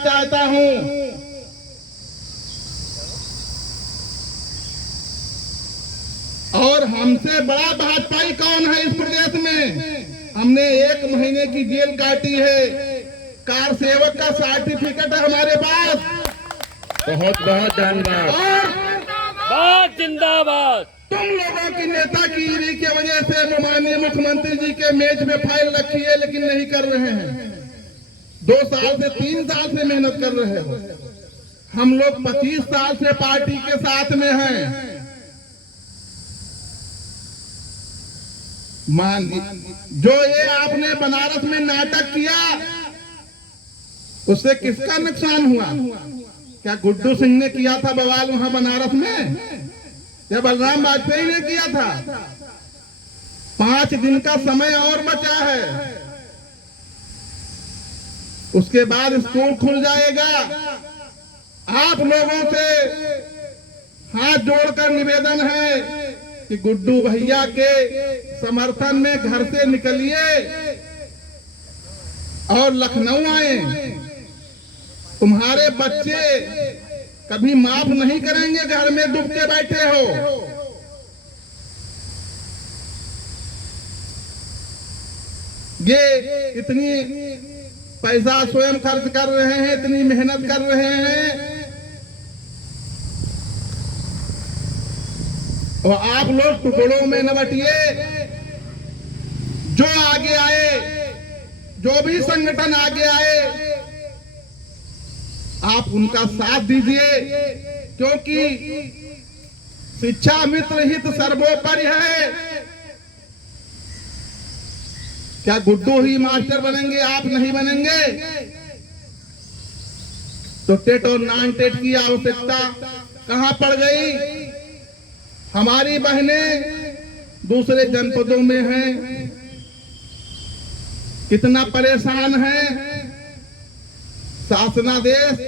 चाहता हूं। और हमसे बड़ा भाजपाई कौन है इस प्रदेश में? हमने 1 महीने की जेल काटी है, कार सेवक का सर्टिफिकेट है हमारे पास। बहुत बहुत धन्यवाद। जिंदाबाद जिंदाबाद। तुम लोगों की नेतागिरी की वजह से माननीय मुख्यमंत्री जी के मेज में फाइल रखी है, लेकिन नहीं कर रहे हैं। 2 साल से 3 साल से मेहनत कर रहे हो। हम लोग 25 साल से पार्टी के साथ में हैं। जो ये आपने बनारस में नाटक किया, उससे किसका नुकसान हुआ? क्या गुड्डू सिंह ने किया था बवाल वहां बनारस में, या बलराम वाजपेयी ने किया था? 5 दिन का समय और बचा है, उसके बाद स्कूल खुल जाएगा। आप लोगों से हाथ जोड़कर निवेदन है कि गुड्डू भैया के समर्थन में घर से निकलिए और लखनऊ आए। तुम्हारे बच्चे कभी माफ नहीं करेंगे, घर में डूब के बैठे हो। ये इतनी पैसा स्वयं खर्च कर रहे हैं, इतनी मेहनत कर रहे हैं, और आप लोग टुकड़ों में न बटिए। जो आगे आए, जो भी संगठन आगे आए, आप उनका साथ दीजिए, क्योंकि शिक्षा मित्र हित सर्वोपरि है। क्या गुड्डू ही मास्टर बनेंगे? आप नहीं बनेंगे। तो टेट और नॉन टेट की आवश्यकता कहां पड़ गई? हमारी बहनें दूसरे जनपदों में हैं, कितना परेशान है। शासनादेश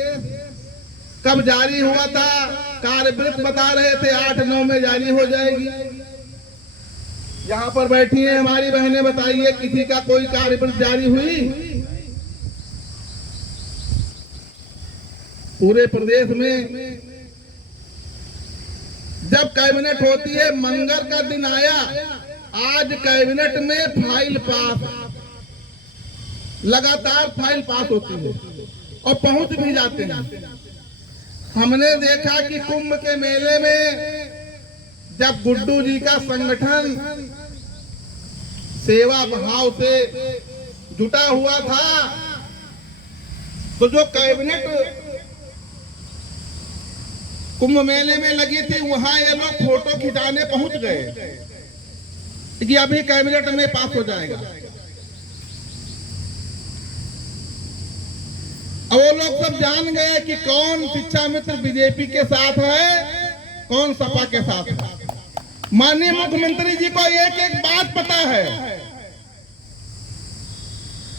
कब जारी हुआ था? कार्यवृत्त बता रहे थे 8-9 में जारी हो जाएगी। यहाँ पर बैठी हैं हमारी बहनें, बताइए किसी का कोई कार्यवृत्त जारी हुई? पूरे प्रदेश में जब कैबिनेट होती है, मंगल का दिन आया, आज कैबिनेट में फाइल पास, लगातार फाइल पास होती है और पहुंच भी जाते हैं। हमने देखा कि कुंभ के मेले में जब गुड्डू जी का संगठन सेवा भाव से जुटा हुआ था, तो जो कैबिनेट कुंभ मेले में लगी थी, वहां ये लोग फोटो खिंचाने पहुंच गए कि अभी कैबिनेट में पास हो जाएगा। अब वो लोग सब जान गए कि कौन शिक्षा मित्र बीजेपी के साथ है, कौन सपा के साथ है। माननीय मुख्यमंत्री जी को एक एक बात पता है।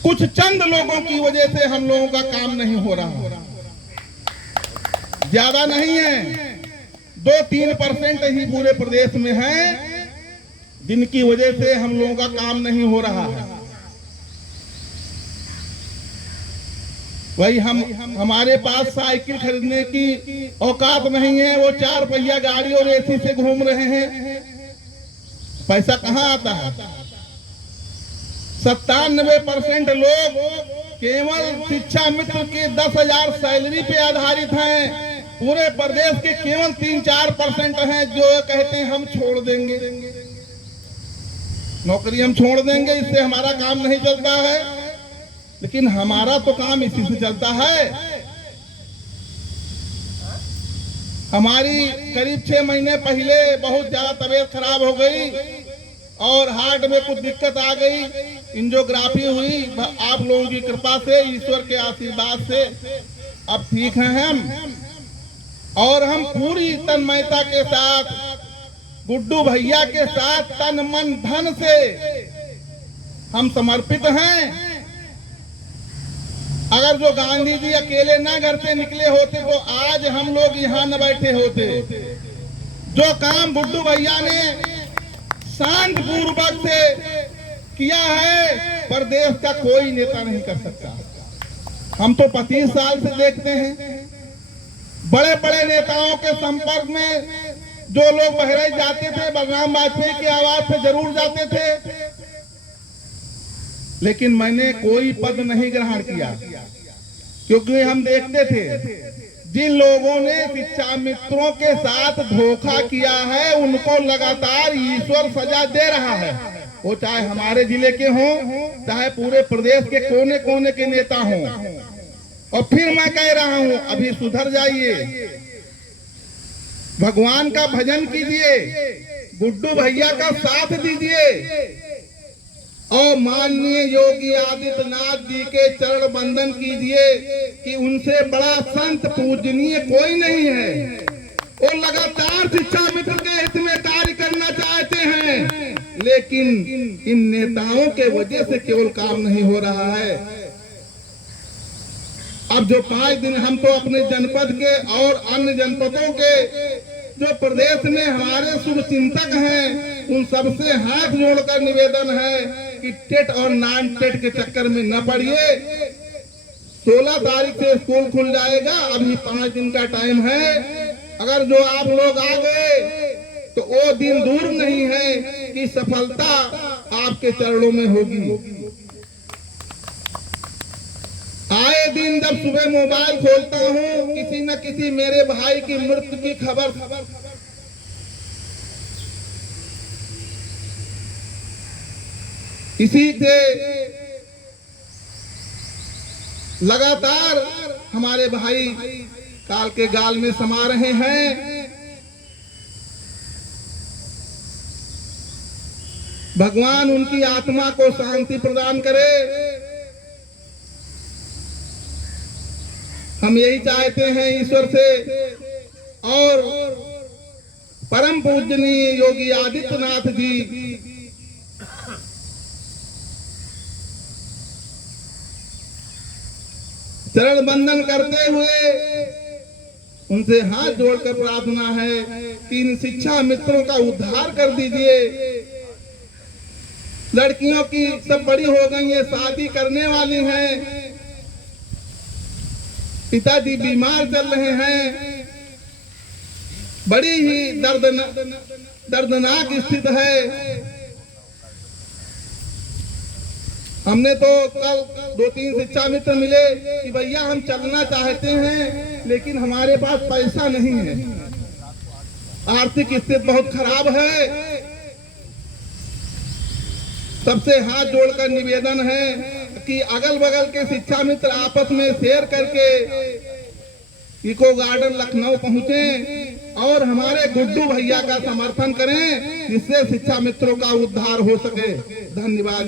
कुछ चंद लोगों की वजह से हम लोगों का काम नहीं हो रहा, ज्यादा नहीं है, 2-3% ही पूरे प्रदेश में है जिनकी वजह से हम लोगों का काम नहीं हो रहा है। वही हमारे पास साइकिल खरीदने की औकात नहीं है, वो 4 पहिया गाड़ी और एसी से घूम रहे हैं। पैसा कहाँ आता है? 97% लोग केवल शिक्षा मित्र के 10,000 सैलरी पे आधारित हैं। पूरे प्रदेश के केवल 3-4% हैं जो कहते हैं हम छोड़ देंगे नौकरी, हम छोड़ देंगे, इससे हमारा काम नहीं चलता है। लेकिन हमारा तो काम इसी से चलता है। हमारी करीब 6 महीने पहले बहुत ज्यादा तबीयत खराब हो गई और हार्ट में कुछ दिक्कत आ गई, एंजियोग्राफी हुई। आप लोगों की कृपा से, ईश्वर के आशीर्वाद से अब ठीक हैं हम, और हम पूरी तन्मयता के साथ गुड्डू भैया के साथ तन मन धन से हम समर्पित हैं। अगर जो गांधी जी अकेले ना घर से निकले होते तो आज हम लोग यहाँ न बैठे होते। जो काम गुड्डू भैया ने शांत पूर्वक से किया है, प्रदेश का कोई नेता नहीं कर सकता। हम तो 25 साल से देखते हैं बड़े बड़े नेताओं के संपर्क में जो लोग बहराइच जाते थे, बलराम वाजपेयी की आवाज पे जरूर जाते थे, लेकिन मैंने कोई पद नहीं ग्रहण किया, क्योंकि हम देखते थे जिन लोगों ने शिक्षा मित्रों के साथ धोखा किया है उनको लगातार ईश्वर सजा दे रहा है। वो चाहे हमारे जिले के हों, चाहे पूरे प्रदेश के कोने कोने के नेता हों। और फिर मैं कह रहा हूं, अभी सुधर जाइए, भगवान का भजन कीजिए, गुड्डू भैया का साथ दीजिए और माननीय योगी आदित्यनाथ जी के चरण बंदन कीजिए कि उनसे बड़ा संत पूजनीय कोई नहीं है। वो लगातार शिक्षा मित्र के हित में कार्य करना चाहते हैं, लेकिन इन नेताओं के वजह से केवल काम नहीं हो रहा है। अब जो 5 दिन हम तो अपने जनपद के और अन्य जनपदों के जो प्रदेश में हमारे शुभ चिंतक हैं, उन सबसे हाथ जोड़कर निवेदन है कि टेट और नॉन टेट के चक्कर में न पड़िए। 16 तारीख से स्कूल खुल जाएगा, अभी 5 दिन का टाइम है। अगर जो आप लोग आ गए तो वो दिन दूर नहीं है कि सफलता आपके चरणों में होगी। आए दिन जब सुबह मोबाइल खोलता हूँ, किसी न किसी मेरे भाई की मृत्यु की खबर इसी से लगातार हमारे भाई काल के गाल में समा रहे हैं। भगवान उनकी आत्मा को शांति प्रदान करे। हम यही चाहते हैं ईश्वर से और परम पूजनीय योगी आदित्यनाथ जी चरण बंदन करते हुए उनसे हाथ जोड़कर प्रार्थना है कि इन शिक्षा मित्रों का उद्धार कर दीजिए। लड़कियों की सब बड़ी हो गई है, शादी करने वाली हैं, पिताजी बीमार चल रहे हैं, बड़ी ही दर्दनाक स्थिति है। हमने तो कल 2-3 शिक्षा मित्र मिले कि भैया हम चलना चाहते हैं लेकिन हमारे पास पैसा नहीं है, आर्थिक स्थिति बहुत खराब है। सबसे हाथ जोड़कर निवेदन है कि अगल बगल के शिक्षा मित्र आपस में शेयर करके इको गार्डन लखनऊ पहुंचे और हमारे गुड्डू भैया का समर्थन करें, जिससे शिक्षा मित्रों का उद्धार हो सके। धन्यवाद।